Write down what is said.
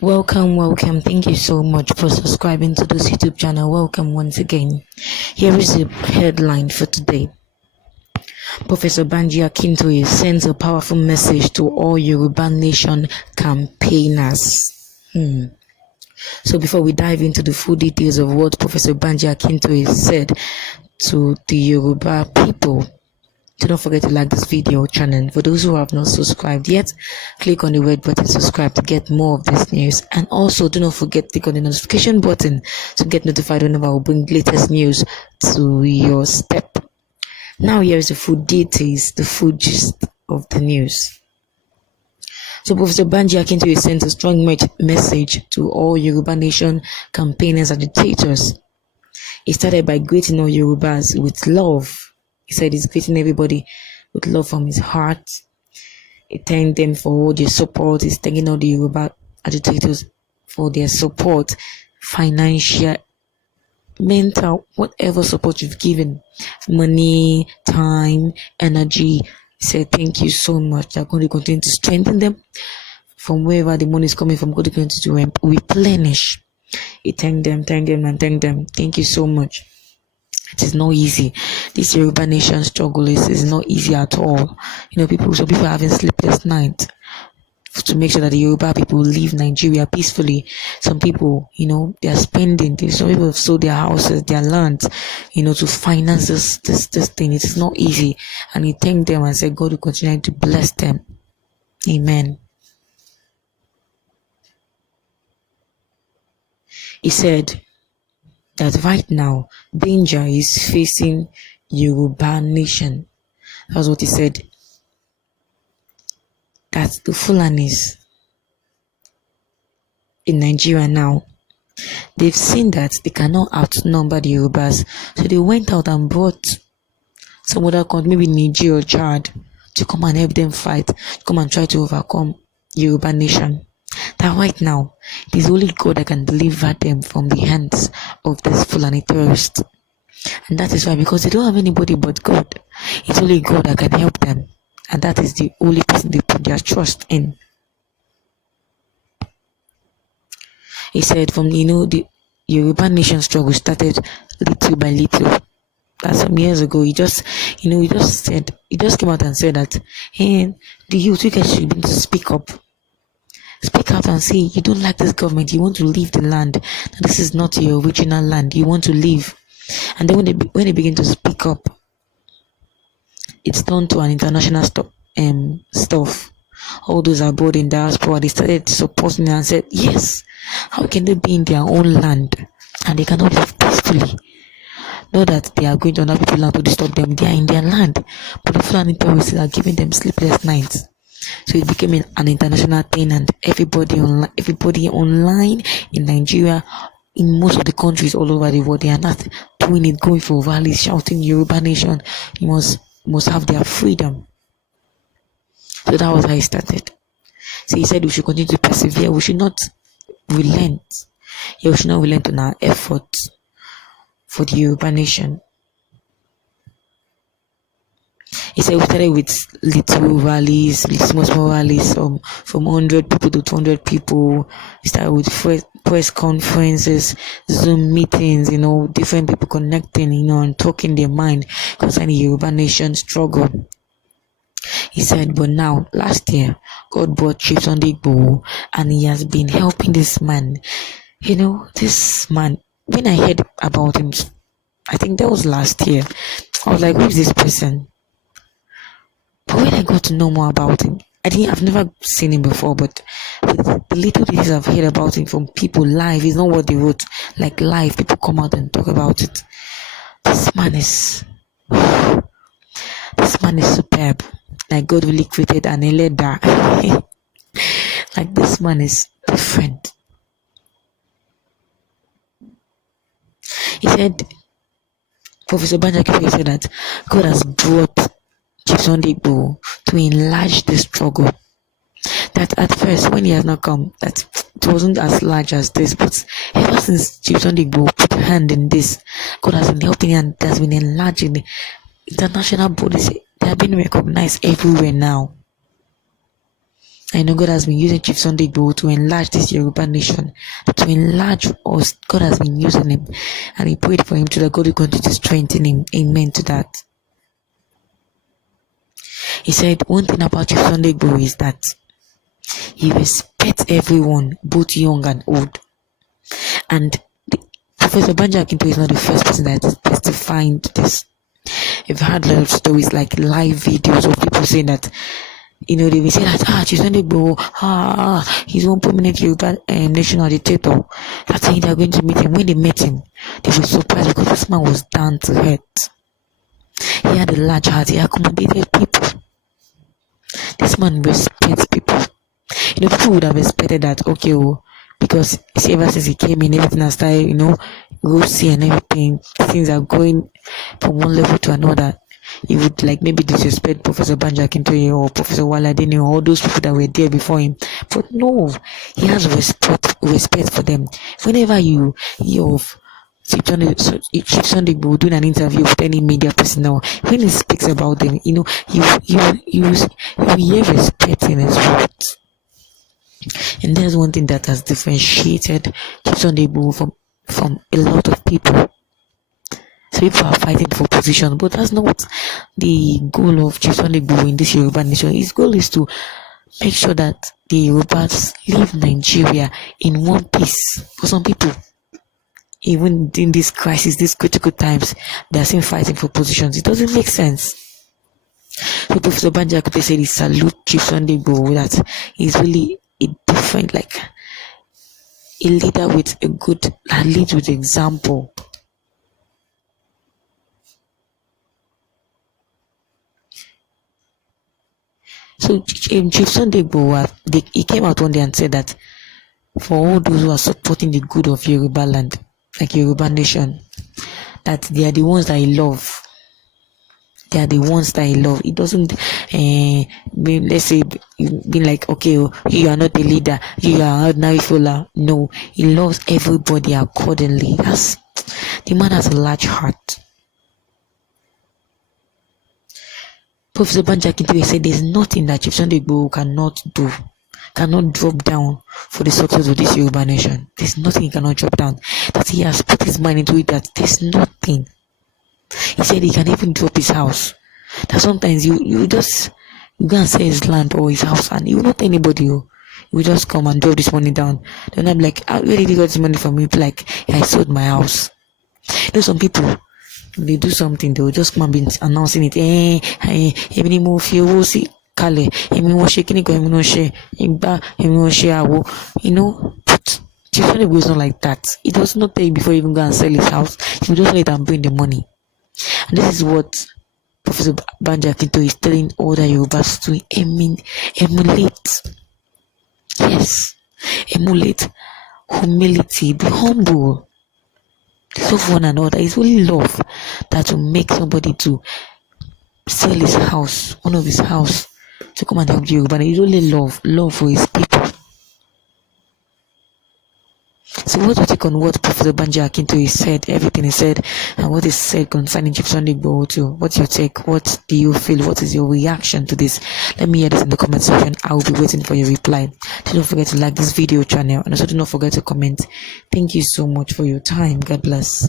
Welcome. Thank you so much for subscribing to this YouTube channel. Welcome once again. Here is the headline for today. Prof.Akintoye sends a powerful message to all Yoruba Nation campaigners. So before we dive into the full details of what Professor Akintoye said to the Yoruba people, do not forget to like this video channel. For those who have not subscribed yet, click on the red button subscribe to get more of this news, and also do not forget to click on the notification button to get notified whenever I will bring latest news to your step. Now here is the full details, the full gist of the news. So Professor Akintoye sent a strong message to all Yoruba Nation campaigners and agitators. He started by greeting all Yorubas with love. He said he's greeting everybody with love from his heart. He thanked them for all their support. He's thanking all the Yoruba agitators for their support, financial, mental, whatever support you've given, money, time, energy. He said thank you so much. They're going to continue to strengthen them from wherever the money is coming from. God is going to replenish. He thanked them. Thank you so much. It is not easy. This Yoruba Nation struggle is not easy at all. Some people are having sleepless nights to make sure that the Yoruba people leave Nigeria peacefully. Some people, they are spending. Some people have sold their houses, their lands, to finance this thing. It is not easy. And he thanked them and said God will continue to bless them. Amen. He said that right now danger is facing Yoruba Nation. That's what he said. That the Fulanis in Nigeria now, they've seen that they cannot outnumber the Yorubas, so they went out and brought some other country, maybe Niger or Chad, to come and help them fight, come and try to overcome Yoruba Nation. That right now, it is only God that can deliver them from the hands of this Fulani terrorist. And that is why, because they don't have anybody but God, it's only God that can help them. And that is the only person they put their trust in. He said the Yoruba Nation struggle started little by little. That's some years ago. He just came out and said that, hey, the youth, you guys should be able to speak up. Speak out and say you don't like this government, you want to leave the land. This is not your original land, you want to leave. And then when they begin to speak up, it's turned to an international stuff. All those abroad in diaspora, they started supporting and said, yes, how can they be in their own land and they cannot live peacefully? Not that they are going to another people's land to disturb them, they are in their land, but the Fulani terrorists are giving them sleepless nights. So it became an international thing, and everybody online in Nigeria, in most of the countries all over the world, they are not doing it, going for rallies, shouting Yoruba Nation, you must have their freedom. So that was how it started. So he said we should continue to persevere, we should not relent. We should not relent on our efforts for the Yoruba Nation. He said we started with little rallies, small rallies, from 100 people to 200 people. We started with press conferences, Zoom meetings, different people connecting, and talking their mind concerning the Yoruba Nation struggle. He said, but now, last year, God brought Chief Sunday Igboho, and he has been helping this man. This man, when I heard about him, I think that was last year, I was like, who is this person? But when I got to know more about him, I've never seen him before, but the little things I've heard about him from people live, is not what they wrote, like live, people come out and talk about it. This man is superb. Like God really created an Eleda. Like this man is different. He said, Professor Akintoye said that God has brought Chief Sunday Igboho to enlarge the struggle. That at first, when he has not come, that it wasn't as large as this, but ever since Chief Sunday Igboho put a hand in this, God has been helping and has been enlarging the international bodies. They have been recognized everywhere now. I know God has been using Chief Sunday Igboho to enlarge this Yoruba nation, to enlarge us. God has been using him, and he prayed for him to that God will continue to strengthen him. Amen to that. He said one thing about Chief Sunday Igboho is that he respects everyone, both young and old. And Professor Banji Akintoye is not the first person that is testifying to this. I've heard a lot of stories, like live videos of people saying that, they will say that, Chief Sunday Igboho, he's one prominent Yoruba national dictator. That's saying they're going to meet him. When they met him, they were surprised because this man was down to earth. He had a large heart. He accommodated people. This man respects people. People would have expected that, okay, because see, ever since he came in, everything has started, rosy and everything. Things are going from one level to another. He would maybe disrespect Professor Banji Akintoye or Professor Waladini or all those people that were there before him. But no, he has respect for them. Whenever you hear of Chief Sunday Igboho doing an interview with any media personnel, when he speaks about them, you hear respect in his words. And there's one thing that has differentiated Chief Sunday Igboho from a lot of people. So people are fighting for position, but that's not the goal of Chief Sunday Igboho in this Yoruba nation. His goal is to make sure that the Yorubas leave Nigeria in one piece. For some people, even in this crisis, these critical times, they are still fighting for positions. It doesn't make sense. So Professor Banji Akintoye said he salute Chief Sunday Igboho, that he's really a different, a leader with that leads with example. So Chief Sunday Igboho, he came out one day and said that for all those who are supporting the good of Yoruba land, like Yoruba nation, that they are the ones that he love. They are the ones that he love. It doesn't, let's say, being like, okay, you are not a leader, you are ordinary follower. No, he loves everybody accordingly. The man has a large heart. Professor Banji Akintoye said there's nothing that Chief Sunday Igboho cannot drop down for the success of this Yoruba nation. There's nothing he cannot drop down. That he has put his mind into it, that there's nothing. He said he can even drop his house. That sometimes you go and sell his land or his house and you will not tell anybody. You will just come and drop this money down. Then I'm like, where did you get this money from? You'll be like, yeah, I sold my house. Some people, they do something, they will just come and be announcing it. But Chief Sunday Igboho is not like that. He does not tell you before you even go and sell his house. He will just let and bring the money. And this is what Professor Banji Akintoye is telling all the Yorubas to emulate. Yes, emulate humility, be humble, love one another. It's only love that will make somebody to sell his house, one of his house, to come and help the Yoruba. It's only love for his people. So what do you take on what Professor Banji Akintoye said, everything he said, and what he said concerning Chief Sunday Igboho too? What's your take? What do you feel? What is your reaction to this? Let me hear this in the comment section. I will be waiting for your reply. Don't forget to like this video channel, and also do not forget to comment. Thank you so much for your time. God bless.